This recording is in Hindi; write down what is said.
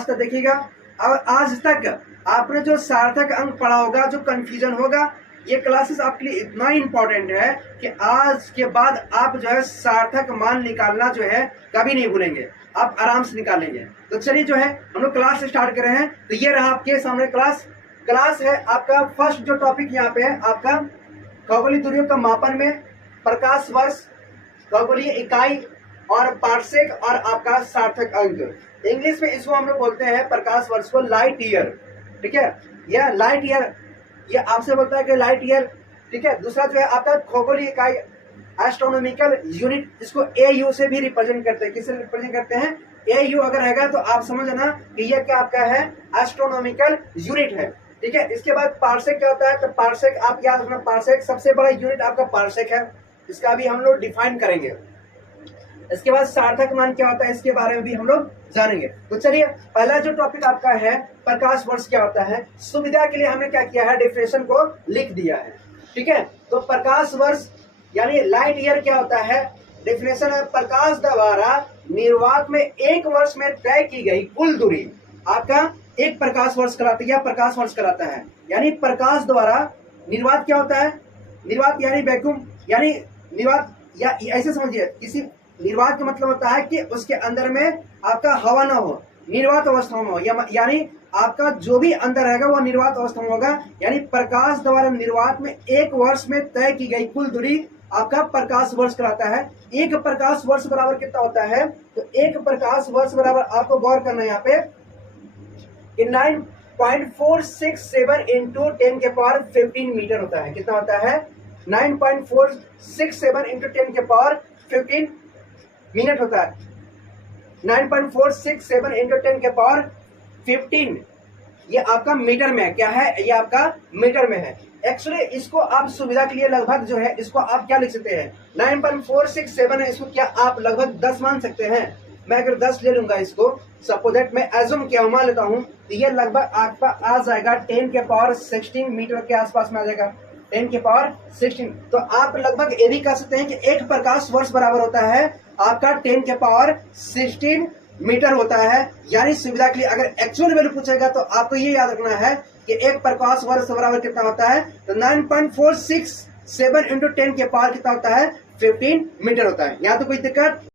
आज तक देखिएगा। और आज तक आपने जो सार्थक अंक पढ़ा होगा, जो कंफ्यूजन होगा, ये क्लासेस आपके लिए इतना इंपॉर्टेंट है कि आज के बाद आप जो है सार्थक मान निकालना जो है कभी नहीं भूलेंगे, आप आराम से निकालेंगे। तो चलिए जो है हम लोग क्लास स्टार्ट कर रहे हैं। तो ये रहा आपके सामने क्लास है आपका। फर्स्ट जो टॉपिक यहाँ पे है आपका खगोलीय दूरियों का मापन में प्रकाश वर्ष, खगोलीय इकाई और पार्सेक और आपका सार्थक अंक। इंग्लिश में इसको हम लोग बोलते हैं प्रकाश वर्ष को लाइट ईयर, ठीक है। यह लाइट ईयर, ये आपसे बोलता है कि लाइट ईयर, ठीक है। दूसरा जो है आपका खगोलीय इकाई एस्ट्रोनॉमिकल यूनिट, इसको AU से भी रिप्रेजेंट करते हैं। किससे रिप्रेजेंट करते हैं? AU अगर रहेगा तो आप समझना कि यह क्या आपका है, एस्ट्रोनॉमिकल यूनिट है, ठीक है। इसके बाद पार्सेक क्या होता है? तो पार्सेक आप याद रखना, पार्सेक सबसे बड़ा यूनिट आपका पार्सेक है, इसका भी हम लोग डिफाइन करेंगे। इसके बाद सार्थक मान क्या होता है, इसके बारे में भी हम लोग जानेंगे। तो चलिए पहला जो टॉपिक आपका है प्रकाश वर्ष क्या होता है। सुविधा के लिए हमने क्या किया है, डेफिनेशन को लिख दिया है, ठीक है। तो प्रकाश वर्ष यानी लाइट ईयर क्या होता है, डेफिनेशन है प्रकाश द्वारा निर्वात में एक वर्ष में तय की गई कुल दूरी आपका एक प्रकाश वर्ष कराता है या प्रकाश वर्ष कराता है। यानी प्रकाश द्वारा निर्वात क्या होता है, निर्वात यानी वैक्यूम, यानी निर्वात या ऐसे समझिए, किसी निर्वात का मतलब होता है कि उसके अंदर में आपका हवा ना हो, निर्वात अवस्था में हो, यानी आपका जो भी अंदर रहेगा वो निर्वात अवस्था में होगा। यानी प्रकाश द्वारा निर्वात में एक वर्ष में तय की गई कुल दूरी आपका प्रकाश वर्ष कराता है। एक प्रकाश वर्ष बराबर कितना होता है? तो एक प्रकाश वर्ष बराबर आपको गौर करना है यहाँ पे 9.467 इंटू 10 के पावर 15 मीटर होता है। कितना होता है? 9.467 इंटू 10 के पावर 15 मिनट होता है। 9.467 इंटू 10 के पावर 15 ये आपका मीटर में है। क्या है? ये आपका मीटर में है। एक्चुअली इसको आप सुविधा के लिए लगभग जो है इसको आप क्या लिख सकते हैं, 9.467 है, इसको क्या आप लगभग 10 मान सकते हैं। मैं अगर 10 ले लूंगा इसको, सपोज दैट मैं एज्यूम किया मान लेता हूं, तो ये लगभग आपका आ जाएगा 10 के पावर 16 मीटर के आसपास में आ जाएगा, 10 के पावर 16। तो आप लगभग ये भी कह सकते हैं कि एक प्रकाश वर्ष बराबर होता है आपका 10 के पावर 16 मीटर होता है। यानी सुविधा के लिए अगर एक्चुअल वैल्यू पूछेगा तो आपको ये याद रखना है कि एक प्रकाश वर्ष बराबर कितना होता है, तो 9.467 इंटू 10 के पावर कितना होता है, 15 मीटर होता है। यहाँ तो कोई दिक्कत